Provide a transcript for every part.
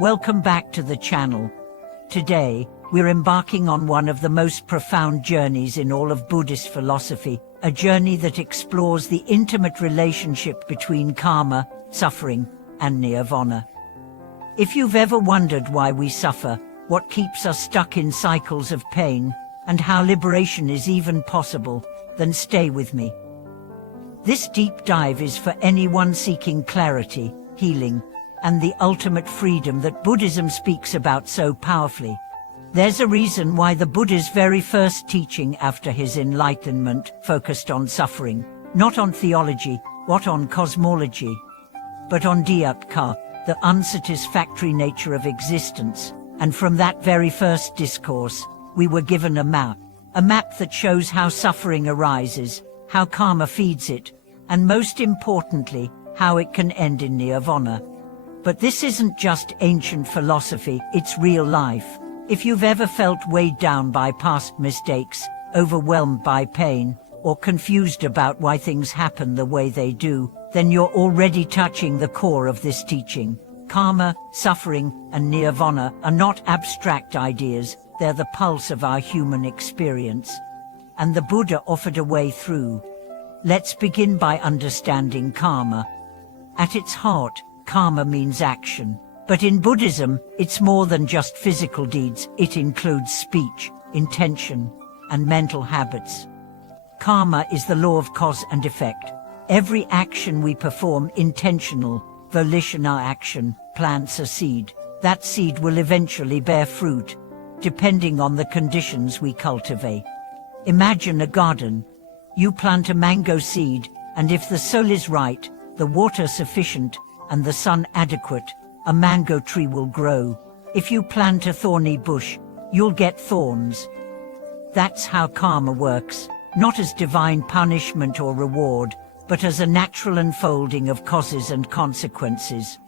Welcome back to the channel. Today, we're embarking on one of the most profound journeys in all of Buddhist philosophy, a journey that explores the intimate relationship between karma, suffering, and nirvana. If you've ever wondered why we suffer, what keeps us stuck in cycles of pain, and how liberation is even possible, then stay with me. This deep dive is for anyone seeking clarity, healing, and the ultimate freedom that Buddhism speaks about so powerfully. There's a reason why the Buddha's very first teaching after his enlightenment focused on suffering, not on theology, not on cosmology, but on dukkha, the unsatisfactory nature of existence. And from that very first discourse, we were given a map that shows how suffering arises, how karma feeds it, and most importantly, how it can end in nirvana. But this isn't just ancient philosophy, it's real life. If you've ever felt weighed down by past mistakes, overwhelmed by pain, or confused about why things happen the way they do, then you're already touching the core of this teaching. Karma, suffering, and nirvana are not abstract ideas, they're the pulse of our human experience. And the Buddha offered a way through. Let's begin by understanding karma. At its heart, karma means action. But in Buddhism, it's more than just physical deeds. It includes speech, intention, and mental habits. Karma is the law of cause and effect. Every action we perform, intentional, volitional action, plants a seed. That seed will eventually bear fruit, depending on the conditions we cultivate. Imagine a garden. You plant a mango seed, and if the soil is right, the water sufficient, and the sun adequate, a mango tree will grow. If you plant a thorny bush, you'll get thorns. That's how karma works, not as divine punishment or reward, but as a natural unfolding of causes and consequences.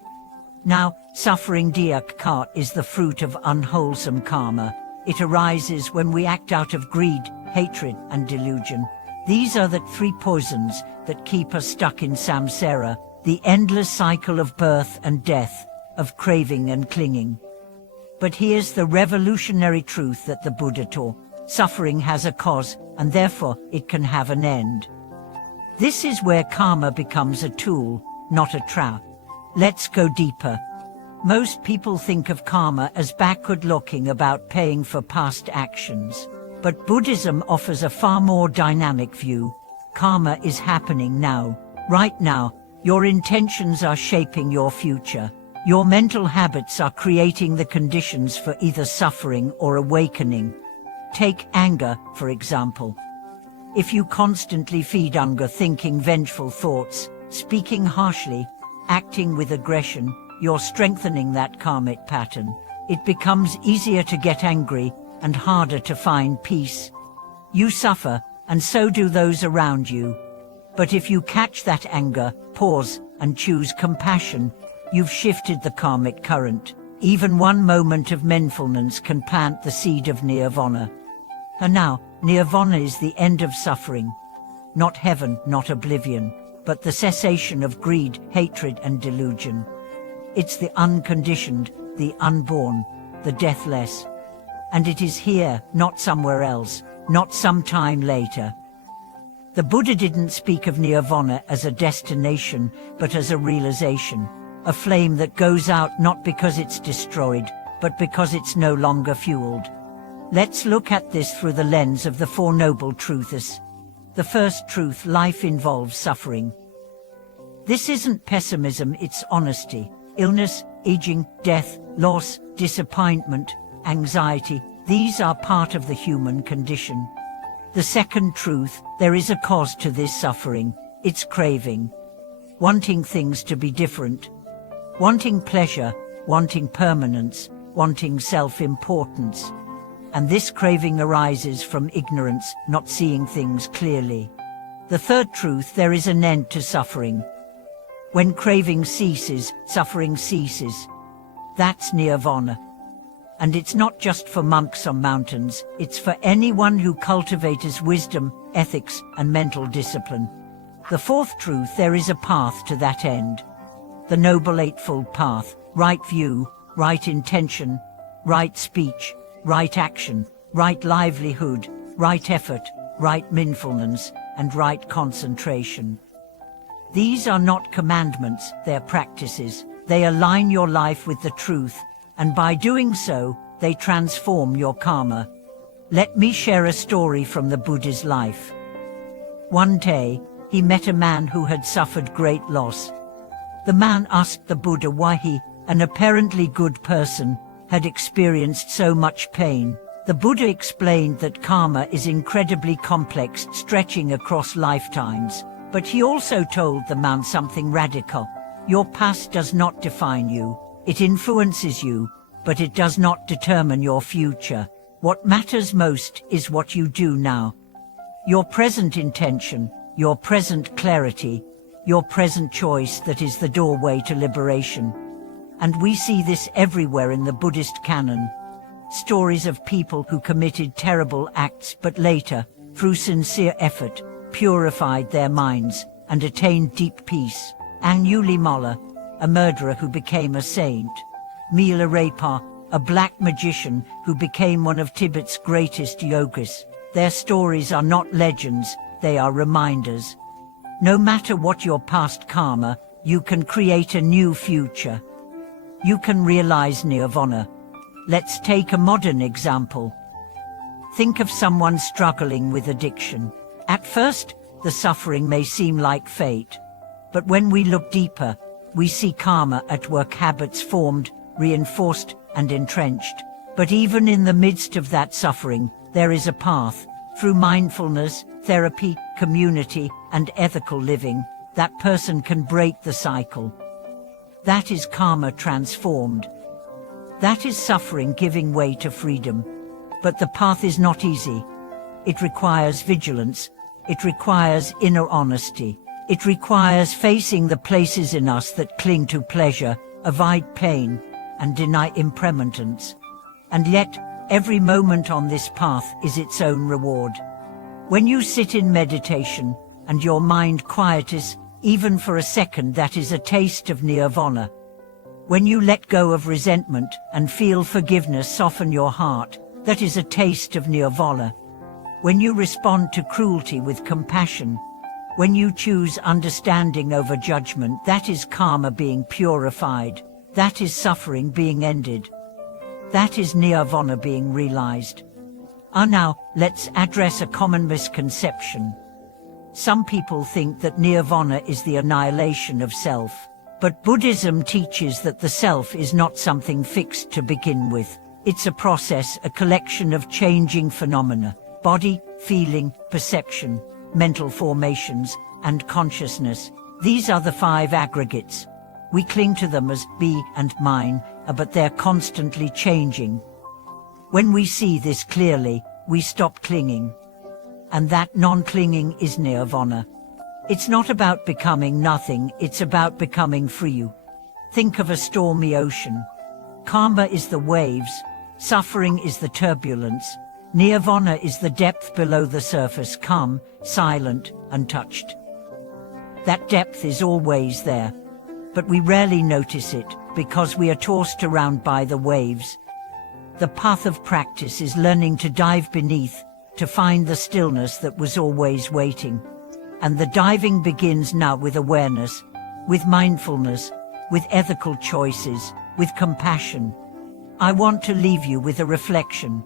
Now, suffering dukkha is the fruit of unwholesome karma. It arises when we act out of greed, hatred, and delusion. These are the three poisons that keep us stuck in samsara, the endless cycle of birth and death, of craving and clinging. But here's the revolutionary truth that the Buddha taught. Suffering has a cause, and therefore it can have an end. This is where karma becomes a tool, not a trap. Let's go deeper. Most people think of karma as backward-looking, about paying for past actions. But Buddhism offers a far more dynamic view. Karma is happening now, right now. Your intentions are shaping your future. Your mental habits are creating the conditions for either suffering or awakening. Take anger, for example. If you constantly feed anger, thinking vengeful thoughts, speaking harshly, acting with aggression, you're strengthening that karmic pattern. It becomes easier to get angry and harder to find peace. You suffer, and so do those around you. But if you catch that anger, pause, and choose compassion, you've shifted the karmic current. Even one moment of mindfulness can plant the seed of nirvana. And now, nirvana is the end of suffering. Not heaven, not oblivion, but the cessation of greed, hatred, and delusion. It's the unconditioned, the unborn, the deathless. And it is here, not somewhere else, not sometime later. The Buddha didn't speak of nirvana as a destination, but as a realization. A flame that goes out not because it's destroyed, but because it's no longer fueled. Let's look at this through the lens of the Four Noble Truths. The first truth: life involves suffering. This isn't pessimism, it's honesty. Illness, aging, death, loss, disappointment, anxiety, these are part of the human condition. The second truth: there is a cause to this suffering. It's craving. Wanting things to be different. Wanting pleasure, wanting permanence, wanting self-importance. And this craving arises from ignorance, not seeing things clearly. The third truth: there is an end to suffering. When craving ceases, suffering ceases. That's nirvana. And it's not just for monks on mountains, it's for anyone who cultivates wisdom, ethics, and mental discipline. The fourth truth: there is a path to that end. The Noble Eightfold Path, right view, right intention, right speech, right action, right livelihood, right effort, right mindfulness, and right concentration. These are not commandments, they're practices. They align your life with the truth, and by doing so, they transform your karma. Let me share a story from the Buddha's life. One day, he met a man who had suffered great loss. The man asked the Buddha why he, an apparently good person, had experienced so much pain. The Buddha explained that karma is incredibly complex, stretching across lifetimes. But he also told the man something radical. Your past does not define you. It influences you, but it does not determine your future. What matters most is what you do now. Your present intention, your present clarity, your present choice, that is the doorway to liberation. And we see this everywhere in the Buddhist canon. Stories of people who committed terrible acts but later, through sincere effort, purified their minds and attained deep peace. Angulimala, a murderer who became a saint. Milarepa, a black magician who became one of Tibet's greatest yogis. Their stories are not legends, they are reminders. No matter what your past karma, you can create a new future. You can realize nirvana. Let's take a modern example. Think of someone struggling with addiction. At first, the suffering may seem like fate. But when we look deeper, we see karma at work, habits formed, reinforced, and entrenched. But even in the midst of that suffering, there is a path. Through mindfulness, therapy, community, and ethical living, that person can break the cycle. That is karma transformed. That is suffering giving way to freedom. But the path is not easy. It requires vigilance. It requires inner honesty. It requires facing the places in us that cling to pleasure, avoid pain, and deny impermanence. And yet, every moment on this path is its own reward. When you sit in meditation, and your mind quiets, even for a second, that is a taste of nirvana. When you let go of resentment and feel forgiveness soften your heart, that is a taste of nirvana. When you respond to cruelty with compassion, when you choose understanding over judgment, that is karma being purified. That is suffering being ended. That is nirvana being realized. Now, let's address a common misconception. Some people think that nirvana is the annihilation of self. But Buddhism teaches that the self is not something fixed to begin with. It's a process, a collection of changing phenomena. Body, feeling, perception, mental formations, and consciousness. These are the 5 aggregates. We cling to them as me and mine, but they're constantly changing. When we see this clearly, we stop clinging. And that non-clinging is nirvana. It's not about becoming nothing, it's about becoming free. Think of a stormy ocean. Karma is the waves, suffering is the turbulence, nirvana is the depth below the surface, calm, silent, untouched. That depth is always there, but we rarely notice it because we are tossed around by the waves. The path of practice is learning to dive beneath, to find the stillness that was always waiting. And the diving begins now with awareness, with mindfulness, with ethical choices, with compassion. I want to leave you with a reflection.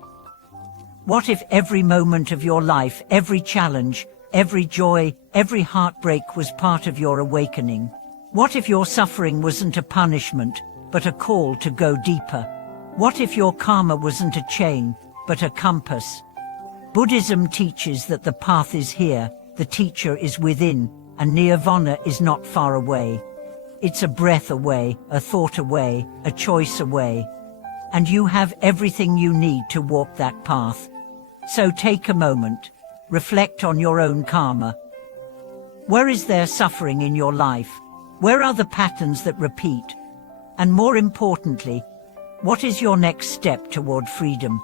What if every moment of your life, every challenge, every joy, every heartbreak was part of your awakening? What if your suffering wasn't a punishment, but a call to go deeper? What if your karma wasn't a chain, but a compass? Buddhism teaches that the path is here, the teacher is within, and nirvana is not far away. It's a breath away, a thought away, a choice away. And you have everything you need to walk that path. So take a moment, reflect on your own karma. Where is there suffering in your life? Where are the patterns that repeat? And more importantly, what is your next step toward freedom?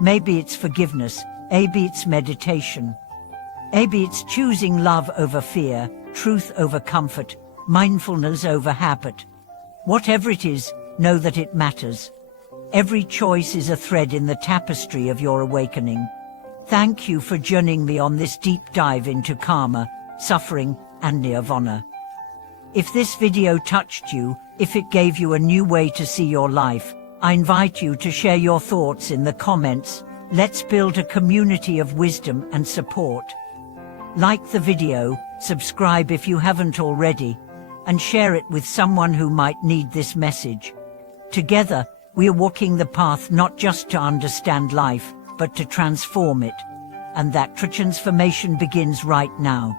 Maybe it's forgiveness, maybe it's meditation. Maybe it's choosing love over fear, truth over comfort, mindfulness over habit. Whatever it is, know that it matters. Every choice is a thread in the tapestry of your awakening. Thank you for joining me on this deep dive into karma, suffering, and nirvana. If this video touched you, if it gave you a new way to see your life, I invite you to share your thoughts in the comments. Let's build a community of wisdom and support. Like the video, subscribe if you haven't already, and share it with someone who might need this message. Together, we are walking the path not just to understand life, but to transform it. And that transformation begins right now.